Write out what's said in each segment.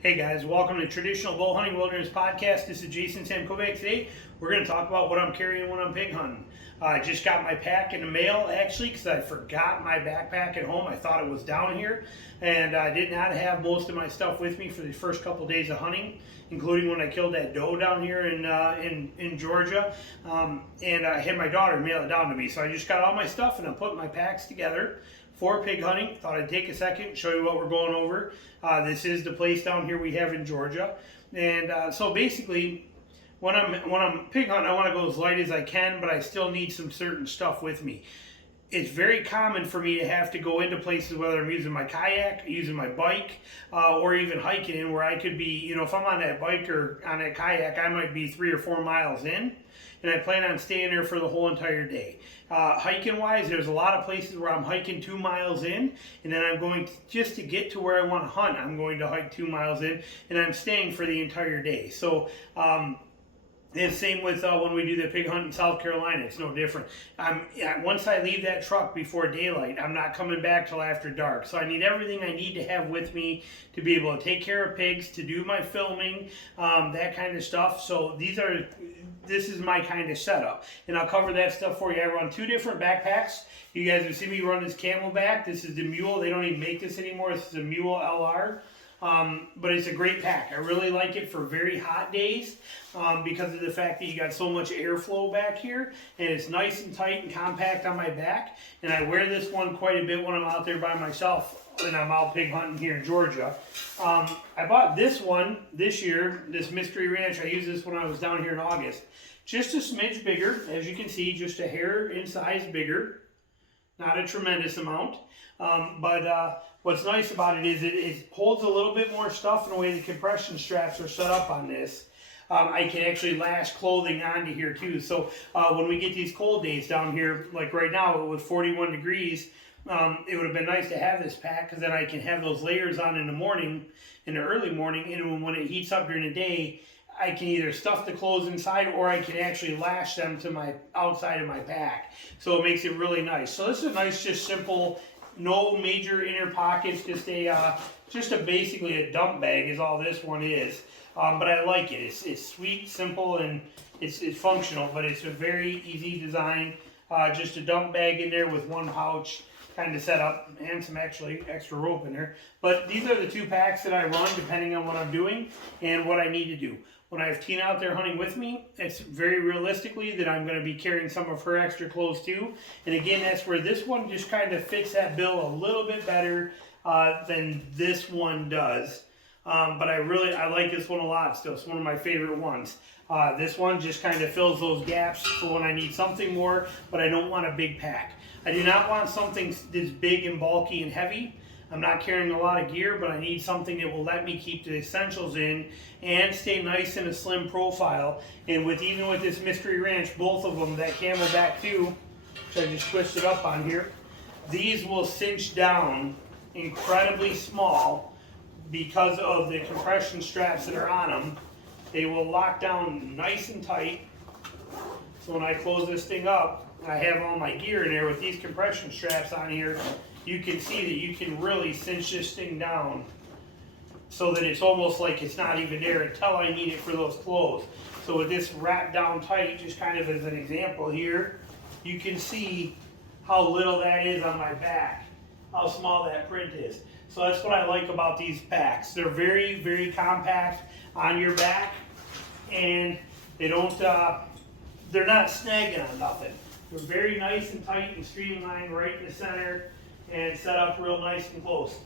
Hey guys, welcome to Traditional Bow Hunting Wilderness Podcast. This is Jason Samkovac. Today we're going to talk about what I'm carrying when I'm pig hunting. I just got my pack in the mail actually because I forgot my backpack at home. I thought it was down here, and I did not have most of my stuff with me for the first couple days of hunting, including when I killed that doe down here in Georgia. And I had my daughter mail it down to me, so I just got all my stuff and I'm putting my packs together for pig hunting. Thought I'd take a second, show you what we're going over. This is the place down here we have in Georgia, and so basically, when I'm pig hunting, I want to go as light as I can, but I still need some certain stuff with me. It's very common for me to have to go into places, whether I'm using my kayak, using my bike, or even hiking in, where I could be, you know, if I'm on that bike or on that kayak, I might be 3 or 4 miles in, and I plan on staying there for the whole entire day. Hiking wise, there's a lot of places where I'm hiking 2 miles in, and then I'm going to, just to get to where I want to hunt, I'm going to hike 2 miles in, and I'm staying for the entire day. So, and same with when we do the pig hunt in South Carolina, it's no different. Once I leave that truck before daylight, I'm not coming back till after dark. So I need everything I need to have with me to be able to take care of pigs, to do my filming, that kind of stuff. So this is my kind of setup, and I'll cover that stuff for you. I run 2 different backpacks. You guys have seen me run this Camelback. This is the Mule. They don't even make this anymore. This is a Mule LR. But it's a great pack. I really like it for very hot days because of the fact that you got so much airflow back here, and it's nice and tight and compact on my back. And I wear this one quite a bit when I'm out there by myself and I'm out pig hunting here in Georgia. I bought this one this year, this Mystery Ranch. I used this when I was down here in August. Just a smidge bigger, as you can see, just a hair in size bigger. Not a tremendous amount. What's nice about it is it holds a little bit more stuff in the way the compression straps are set up on this. I can actually lash clothing onto here too. So when we get these cold days down here, like right now with 41 degrees, it would have been nice to have this pack because then I can have those layers on in the morning, in the early morning, and when it heats up during the day, I can either stuff the clothes inside or I can actually lash them to my outside of my pack. So it makes it really nice. So this is a nice, just simple, no major inner pockets, just basically a dump bag is all this one is. But I like it. It's sweet, simple, and it's functional, but it's a very easy design. Just a dump bag in there with one pouch kind of set up and some actually extra rope in there. But these are the 2 packs that I run depending on what I'm doing and what I need to do. When I have Tina out there hunting with me, it's very realistically that I'm going to be carrying some of her extra clothes too. And again, that's where this one just kind of fits that bill a little bit better than this one does. But I like this one a lot still. It's one of my favorite ones. This one just kind of fills those gaps for when I need something more, but I don't want a big pack. I do not want something that's big and bulky and heavy. I'm not carrying a lot of gear, but I need something that will let me keep the essentials in and stay nice in a slim profile. And even with this Mystery Ranch, both of them, that Camelback too, which I just twisted up on here, these will cinch down incredibly small because of the compression straps that are on them. They will lock down nice and tight. So when I close this thing up, I have all my gear in there with these compression straps on here. You can see that you can really cinch this thing down so that it's almost like it's not even there until I need it for those clothes. So with this wrapped down tight, just kind of as an example here, you can see how little that is on my back, how small that print is. So that's what I like about these packs. They're very, very compact on your back, and they don't, they're not snagging on nothing. They're very nice and tight and streamlined right in the center and set up real nice and close.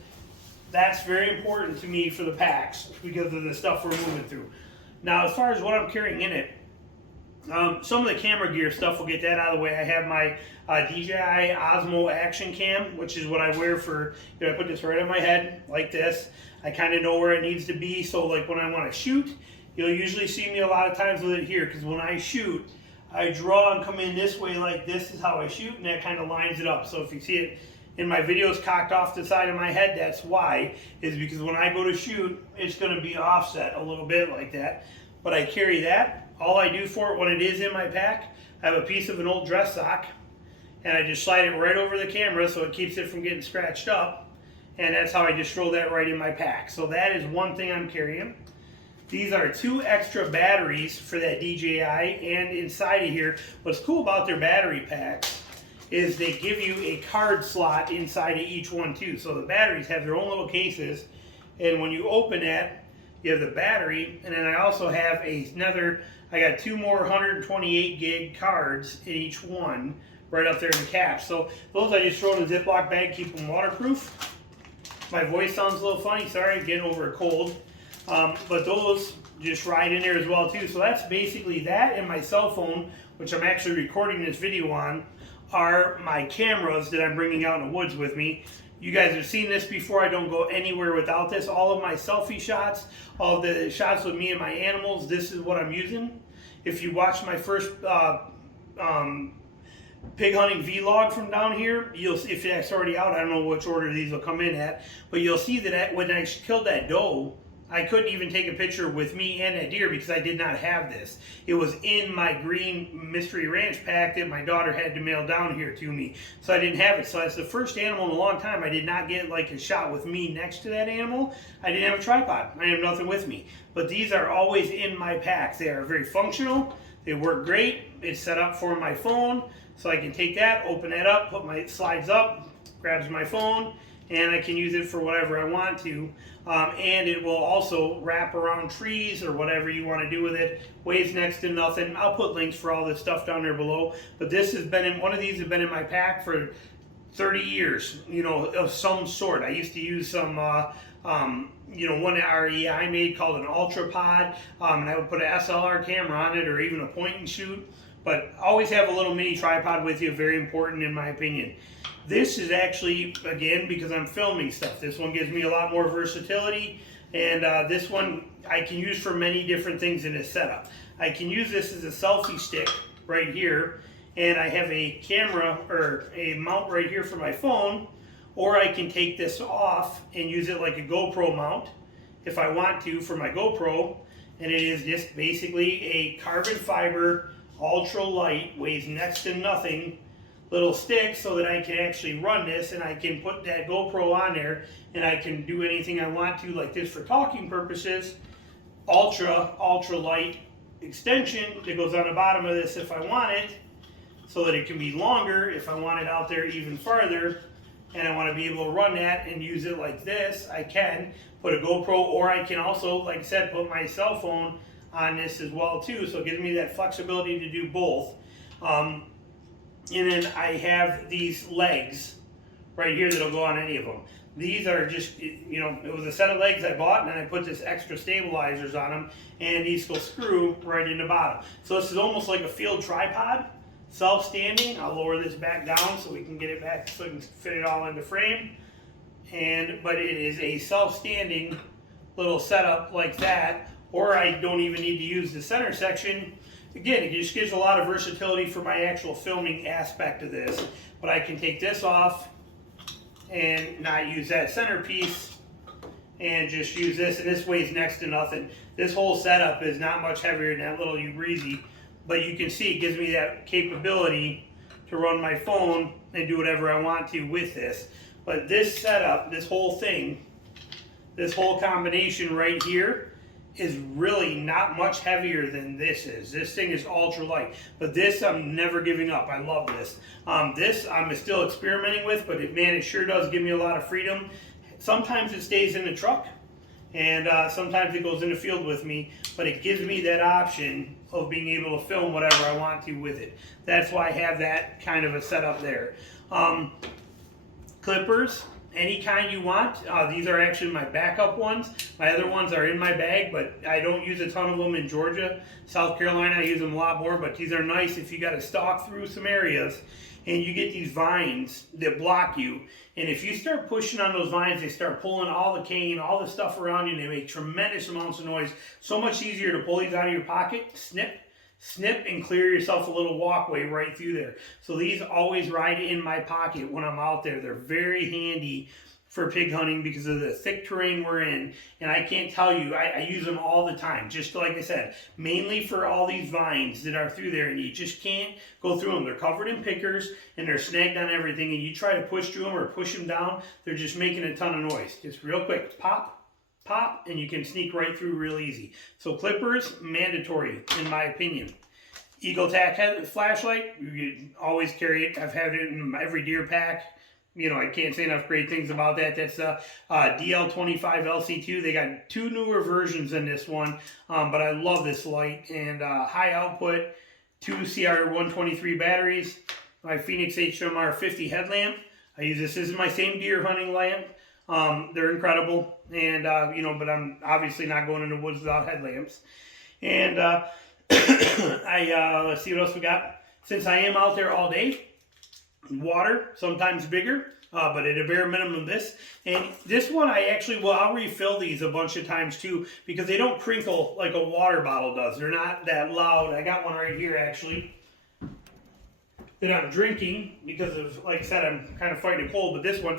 That's very important to me for the packs because of the stuff we're moving through. Now, as far as what I'm carrying in it, some of the camera gear stuff, we'll get that out of the way. I have my DJI Osmo Action Cam, which is what I wear for, you know, I put this right on my head like this. I kind of know where it needs to be, so like when I want to shoot, you'll usually see me a lot of times with it here, because when I shoot, I draw and come in this way like this is how I shoot, and that kind of lines it up. So if you see it in my videos cocked off the side of my head, that's why, is because when I go to shoot, it's going to be offset a little bit like that. But I carry that. All I do for it when it is in my pack, I have a piece of an old dress sock, and I just slide it right over the camera so it keeps it from getting scratched up. and that's how I just throw that right in my pack. So that is one thing I'm carrying. These are 2 extra batteries for that DJI, and inside of here, what's cool about their battery packs is they give you a card slot inside of each one too. So the batteries have their own little cases, and when you open that, you have the battery, and then I also have I got 2 more 128 gig cards in each one, right up there in the cap. So those I just throw in a Ziploc bag, keep them waterproof. My voice sounds a little funny, sorry, getting over a cold. But those just ride in there as well too. So that's basically that, and my cell phone, which I'm actually recording this video on, are my cameras that I'm bringing out in the woods with me. You guys have seen this before. I don't go anywhere without this. All of my selfie shots, all of the shots with me and my animals, this is what I'm using. If you watch my first pig hunting vlog from down here, you'll see, if that's already out, I don't know which order these will come in at, but you'll see that when I killed that doe, I couldn't even take a picture with me and that deer because I did not have this. It was in my green Mystery Ranch pack that my daughter had to mail down here to me. So I didn't have it. So that's the first animal in a long time I did not get like a shot with me next to that animal. I didn't have a tripod. I have nothing with me. But these are always in my packs. They are very functional. They work great. It's set up for my phone. So I can take that, open that up, put my slides up, grabs my phone, and I can use it for whatever I want to. And it will also wrap around trees or whatever you want to do with it. Weighs next to nothing. I'll put links for all this stuff down there below. But this has been in, one of these has been in my pack for 30 years, you know, of some sort. I used to use some, you know, one REI made called an Ultra Pod, and I would put an SLR camera on it or even a point and shoot. But always have a little mini tripod with you, very important in my opinion. This is actually, again, because I'm filming stuff, this one gives me a lot more versatility, and this one I can use for many different things in this setup. I can use this as a selfie stick right here, and I have a camera or a mount right here for my phone, or I can take this off and use it like a GoPro mount if I want to for my GoPro, and it is just basically a carbon fiber, ultra light, weighs next to nothing, little stick so that I can actually run this, and I can put that GoPro on there and I can do anything I want to like this for talking purposes. Ultra light extension that goes on the bottom of this if I want it, so that it can be longer if I want it out there even farther and I want to be able to run that and use it like this. I can put a GoPro, or I can also, like I said, put my cell phone on this as well too, so it gives me that flexibility to do both. And then I have these legs right here that'll go on any of them. These are just, you know, it was a set of legs I bought, and then I put this extra stabilizers on them, and these will screw right in the bottom. So this is almost like a field tripod, self-standing. I'll lower this back down so we can get it back so we can fit it all in the frame. But it is a self-standing little setup like that, or I don't even need to use the center section. Again, it just gives a lot of versatility for my actual filming aspect of this. But I can take this off and not use that centerpiece and just use this, and this weighs next to nothing. This whole setup is not much heavier than that little Ubreezy, but you can see it gives me that capability to run my phone and do whatever I want to with this. But this setup, this whole thing, this whole combination right here is really not much heavier than this is. This thing is ultra light, but this I'm never giving up. I love this. This I'm still experimenting with, but man, it sure does give me a lot of freedom. Sometimes it stays in the truck, and sometimes it goes in the field with me, but it gives me that option of being able to film whatever I want to with it. That's why I have that kind of a setup there. Clippers, any kind you want. These are actually my backup ones. My other ones are in my bag, but I don't use a ton of them in Georgia. South Carolina, I use them a lot more, but these are nice if you got to stalk through some areas and you get these vines that block you. And if you start pushing on those vines, they start pulling all the cane, all the stuff around you, and they make tremendous amounts of noise. So much easier to pull these out of your pocket, snip, and clear yourself a little walkway right through there. So these always ride in my pocket when I'm out there. They're very handy for pig hunting because of the thick terrain we're in, and I can't tell you, I use them all the time, just like I said, mainly for all these vines that are through there, and you just can't go through them. They're covered in pickers, and they're snagged on everything, and you try to push through them or push them down, they're just making a ton of noise. Just real quick, pop, pop, and you can sneak right through real easy. So clippers, mandatory, in my opinion. Eagle Tac flashlight, you always carry it. I've had it in every deer pack. You know, I can't say enough great things about that. That's DL25 LC2. They got 2 newer versions in this one, but I love this light. And high output, 2 CR123 batteries, my Phoenix HMR 50 headlamp. I use this as my same deer hunting lamp. They're incredible, and you know, but I'm obviously not going in the woods without headlamps. And let's see what else we got. Since I am out there all day, water, sometimes bigger, but at a bare minimum this. And this one I actually, well, I'll refill these a bunch of times too, because they don't crinkle like a water bottle does. They're not that loud. I got one right here actually that I'm drinking because of, like I said, I'm kind of fighting a cold, but this one,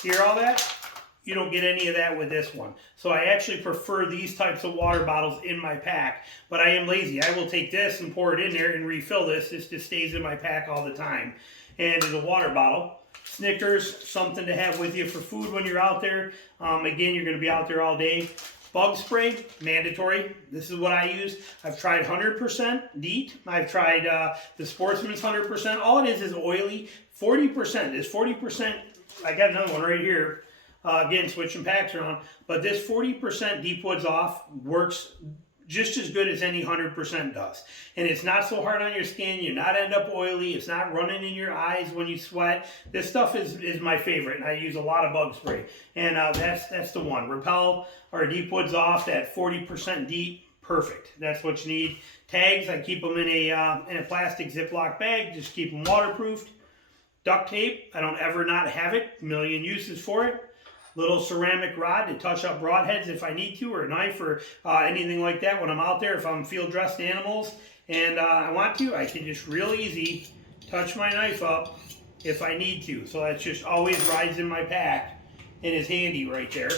hear all that? You don't get any of that with this one. So I actually prefer these types of water bottles in my pack, but I am lazy. I will take this and pour it in there and refill this. This just stays in my pack all the time. And as a water bottle, Snickers, something to have with you for food when you're out there. Again, you're going to be out there all day. Bug spray, mandatory. This is what I use. I've tried 100% DEET. I've tried the Sportsman's 100%. All it is oily. 40% is 40%. I got another one right here. Again, switching packs around. But this 40% Deep Woods Off works just as good as any 100% does. And it's not so hard on your skin. You're not end up oily. It's not running in your eyes when you sweat. This stuff is my favorite, and I use a lot of bug spray. And that's the one. Repel or Deep Woods Off, that 40% deep, perfect. That's what you need. Tags, I keep them in a plastic Ziploc bag. Just keep them waterproofed. Duct tape, I don't ever not have it. A million uses for it. Little ceramic rod to touch up broadheads if I need to, or a knife, or anything like that when I'm out there. If I'm field dressed animals and I want to, I can just real easy touch my knife up if I need to. So that's just always rides in my pack and is handy right there.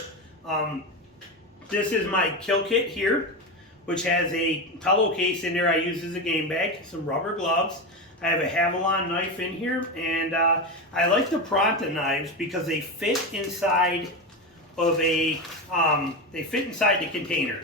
This is my kill kit here, which has a pillowcase in there I use as a game bag, some rubber gloves. I have a Havalon knife in here, and I like the Pronta knives because they fit inside of the container.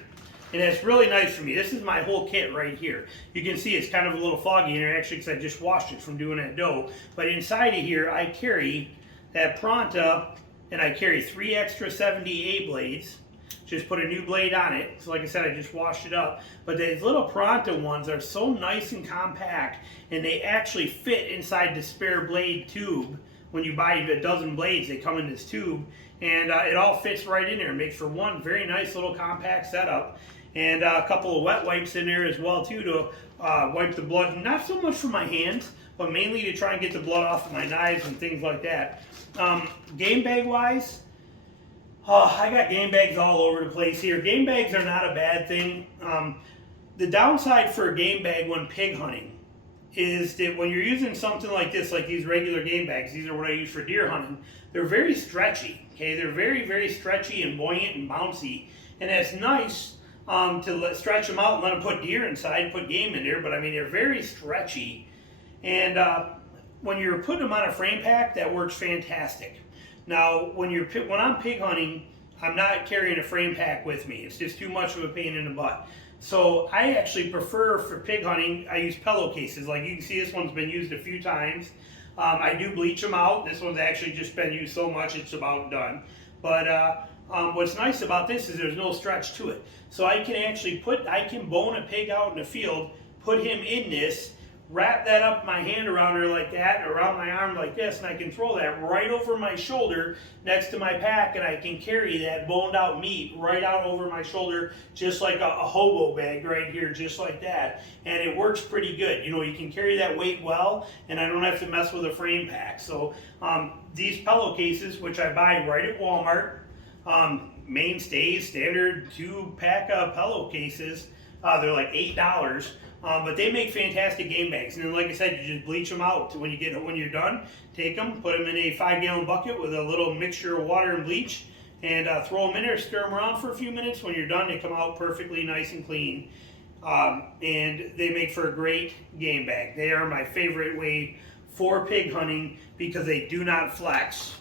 And that's really nice for me. This is my whole kit right here. You can see it's kind of a little foggy in here actually because I just washed it from doing that dough. But inside of here I carry that Pronta, and I carry 3 extra 70A blades. Just put a new blade on it. So like I said, I just washed it up. But these little Pronta ones are so nice and compact, and they actually fit inside the spare blade tube. When you buy a dozen blades, they come in this tube, and it all fits right in there. It makes for one very nice little compact setup. And a couple of wet wipes in there as well too to wipe the blood, not so much from my hands, but mainly to try and get the blood off of my knives and things like that. Game bag wise, I got game bags all over the place here. Game bags are not a bad thing. The downside for a game bag when pig hunting is that when you're using something like this, like these regular game bags, these are what I use for deer hunting, they're very stretchy. Okay, they're very, very stretchy and buoyant and bouncy, and it's nice to stretch them out and let them put deer inside, put game in there, but I mean, they're very stretchy. And when you're putting them on a frame pack, that works fantastic. Now, when I'm pig hunting, I'm not carrying a frame pack with me. It's just too much of a pain in the butt. So I actually prefer, for pig hunting, I use pillowcases. Like you can see, this one's been used a few times. I do bleach them out. This one's actually just been used so much it's about done. But what's nice about this is there's no stretch to it. So I can actually I can bone a pig out in the field, put him in this, wrap that up my hand around her like that, around my arm like this, and I can throw that right over my shoulder next to my pack, and I can carry that boned out meat right out over my shoulder just like a hobo bag right here, just like that. And it works pretty good. You know, you can carry that weight well, and I don't have to mess with a frame pack. So these pillowcases, which I buy right at Walmart, mainstays, standard 2-pack pillowcases, They're like $8. But they make fantastic game bags. And then, like I said, you just bleach them out. When you're done, take them, put them in a 5-gallon bucket with a little mixture of water and bleach, and throw them in there, stir them around for a few minutes. When you're done, they come out perfectly nice and clean. And they make for a great game bag. They are my favorite way for pig hunting because they do not flex.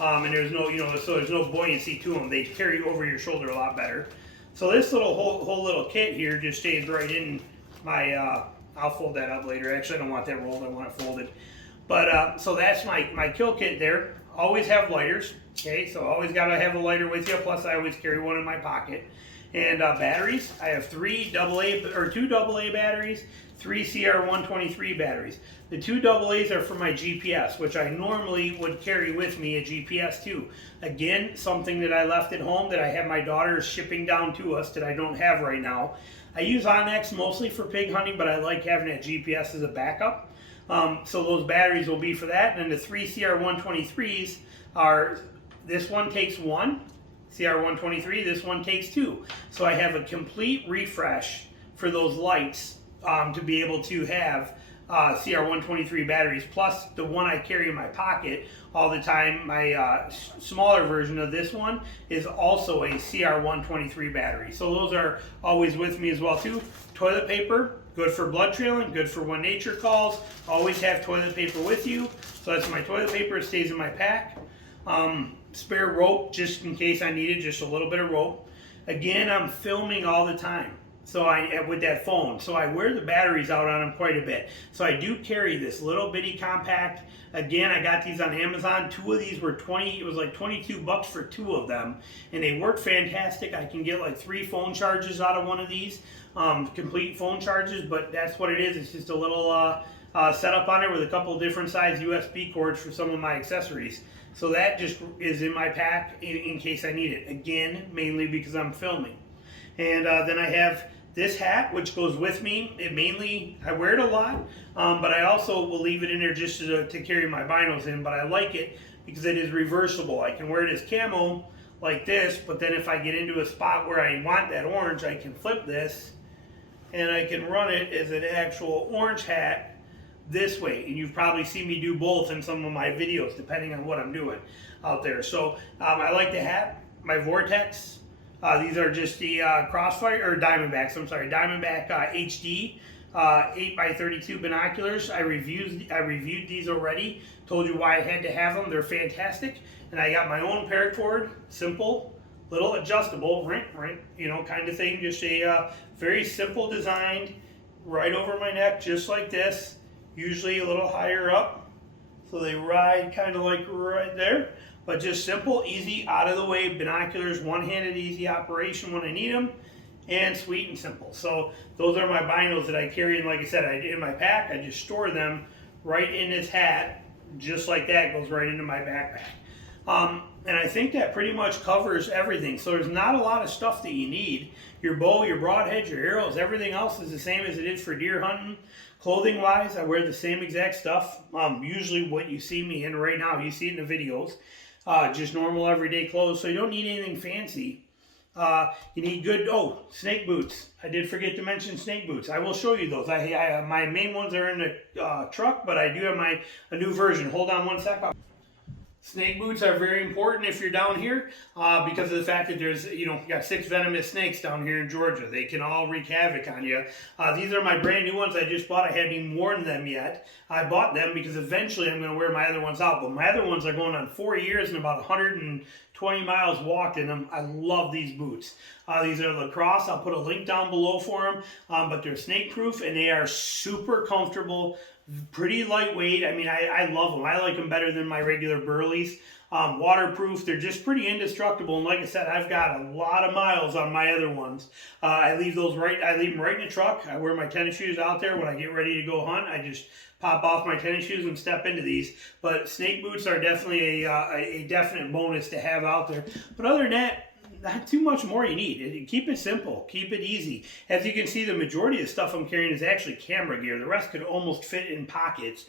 And there's no, so there's no buoyancy to them. They carry over your shoulder a lot better. So this little whole little kit here just stays right in my, I'll fold that up later. Actually, I don't want that rolled, I want it folded. But, so that's my kill kit there. Always have lighters, okay? So always gotta have a lighter with you, plus I always carry one in my pocket. And batteries, I have two AA batteries, 3 CR123 batteries. The 2 AA's are for my GPS, which I normally would carry with me a GPS too. Again, something that I left at home that I have my daughter shipping down to us that I don't have right now. I use Onyx mostly for pig hunting, but I like having that GPS as a backup. So those batteries will be for that. And then the 3 CR123s are, this one takes 1 CR123, this one takes 2. So I have a complete refresh for those lights to be able to have CR123 batteries, plus the one I carry in my pocket all the time. My smaller version of this one is also a CR123 battery. So those are always with me as well too. Toilet paper, good for blood trailing, good for when nature calls. Always have toilet paper with you. So that's my toilet paper, it stays in my pack. Spare rope, just in case I needed, just a little bit of rope. Again, I'm filming all the time. So with that phone, so I wear the batteries out on them quite a bit. So I do carry this little bitty compact. Again, I got these on Amazon. 2 of these were it was like $22 for 2 of them, and they work fantastic. I can get like 3 phone charges out of one of these, complete phone charges. But that's what it is. It's just a little setup on it with a couple different size USB cords for some of my accessories. So that just is in my pack in case I need it. Again, mainly because I'm filming. And then I have this hat, which goes with me. I wear it a lot, but I also will leave it in there just to carry my binos in. But I like it because it is reversible. I can wear it as camo like this, but then if I get into a spot where I want that orange, I can flip this and I can run it as an actual orange hat this way. And you've probably seen me do both in some of my videos, depending on what I'm doing out there. So I like the hat, my Vortex. These are just the Crossfire, or Diamondbacks, I'm sorry, Diamondback HD 8x32 binoculars. I reviewed these already, told you why I had to have them. They're fantastic. And I got my own paracord, simple, little adjustable, kind of thing. Just a very simple design, right over my neck, just like this. Usually a little higher up, so they ride kind of like right there. But just simple, easy, out of the way binoculars, one-handed, easy operation when I need them, and sweet and simple. So those are my binos that I carry, and like I said, in my pack. I just store them right in this hat, just like that, goes right into my backpack. And I think that pretty much covers everything. So there's not a lot of stuff that you need. Your bow, your broadhead, your arrows, everything else is the same as it is for deer hunting. Clothing wise, I wear the same exact stuff. Usually what you see me in right now, you see it in the videos. Just normal everyday clothes, so you don't need anything fancy. You need good, snake boots. I did forget to mention snake boots. I will show you those. My main ones are in the truck, but I do have a new version. Hold on one sec. Snake boots are very important if you're down here because of the fact that there's, you got 6 venomous snakes down here in Georgia. They can all wreak havoc on you. These are my brand new ones I just bought. I hadn't even worn them yet. I bought them because eventually I'm going to wear my other ones out. But my other ones are going on 4 years and about 120 miles walked in them. I love these boots. These are Lacrosse. I'll put a link down below for them. But they're snake proof and they are super comfortable. Pretty lightweight. I mean, I love them. I like them better than my regular Burleys. Waterproof. They're just pretty indestructible. And like I said, I've got a lot of miles on my other ones. I leave them right in the truck. I wear my tennis shoes out there when I get ready to go hunt. I just pop off my tennis shoes and step into these. But snake boots are definitely a definite bonus to have out there. But other than that, not too much more you need. Keep it simple. Keep it easy. As you can see, the majority of the stuff I'm carrying is actually camera gear. The rest could almost fit in pockets.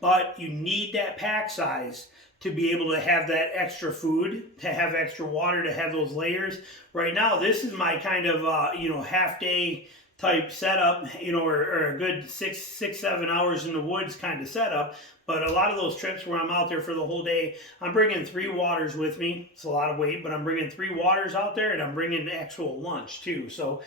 But you need that pack size to be able to have that extra food, to have extra water, to have those layers. Right now, this is my kind of half day type setup, you know, or a good 7 hours in the woods kind of setup. But a lot of those trips where I'm out there for the whole day, I'm bringing 3 waters with me. It's a lot of weight, but I'm bringing 3 waters out there, and I'm bringing actual lunch too. So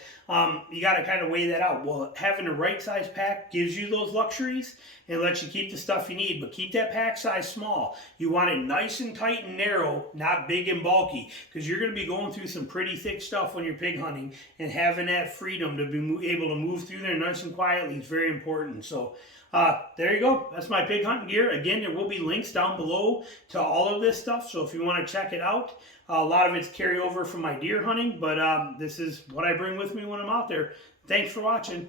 you got to kind of weigh that out. Well, having the right size pack gives you those luxuries and lets you keep the stuff you need, but keep that pack size small. You want it nice and tight and narrow, not big and bulky, because you're going to be going through some pretty thick stuff when you're pig hunting, and having that freedom to be able to move through there nice and quietly is very important. So there you go. That's my pig hunting gear. Again, there will be links down below to all of this stuff, so if you want to check it out, a lot of it's carryover from my deer hunting, but this is what I bring with me when I'm out there. Thanks for watching.